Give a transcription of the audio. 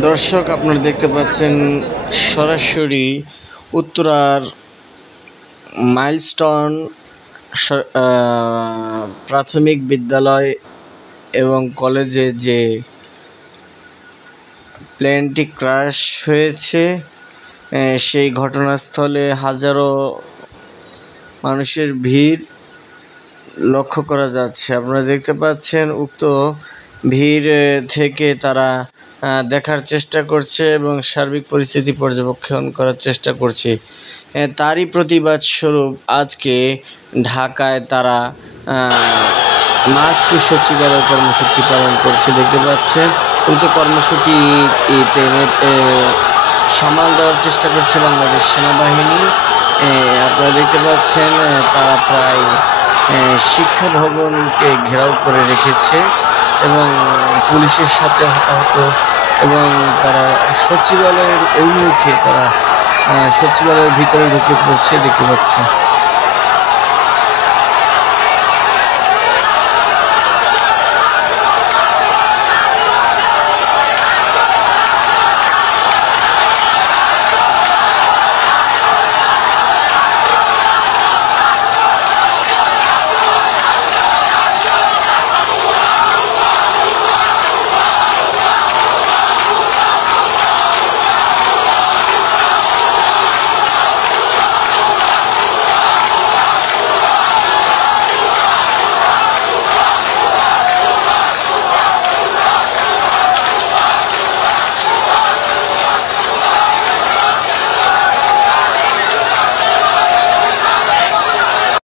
দর্শক, আপনারা দেখতে পাচ্ছেন সরাসরি উত্তরার মাইলস্টোন প্রাথমিক বিদ্যালয় এবং কলেজে যে প্লেনটি ক্র্যাশ হয়েছে সেই ঘটনাস্থলে হাজারো মানুষের ভিড় লক্ষ্য করা যাচ্ছে। আপনারা দেখতে পাচ্ছেন উক্ত ভিড় থেকে তারা দেখার চেষ্টা করছে এবং সার্বিক পরিস্থিতি পর্যবেক্ষণ করার চেষ্টা করছে। তারই প্রতিবাদ স্বরূপ আজকে ঢাকায় তারা মার্চ টু সচিবালয় কর্মসূচি পালন করছে। দেখতে পাচ্ছেন উক্ত কর্মসূচিতে সামাল দেওয়ার চেষ্টা করছে বাংলাদেশ সেনাবাহিনী। আপনারা দেখতে পাচ্ছেন তারা প্রায় শিক্ষা ভবনকে ঘেরাও করে রেখেছে এবং পুলিশের সাথে হতাহত এবং তারা সচিবালয়ের অভিমুখে তারা সচিবালয়ের ভিতরে ঢুকে পড়ছে দেখতে পাচ্ছেন।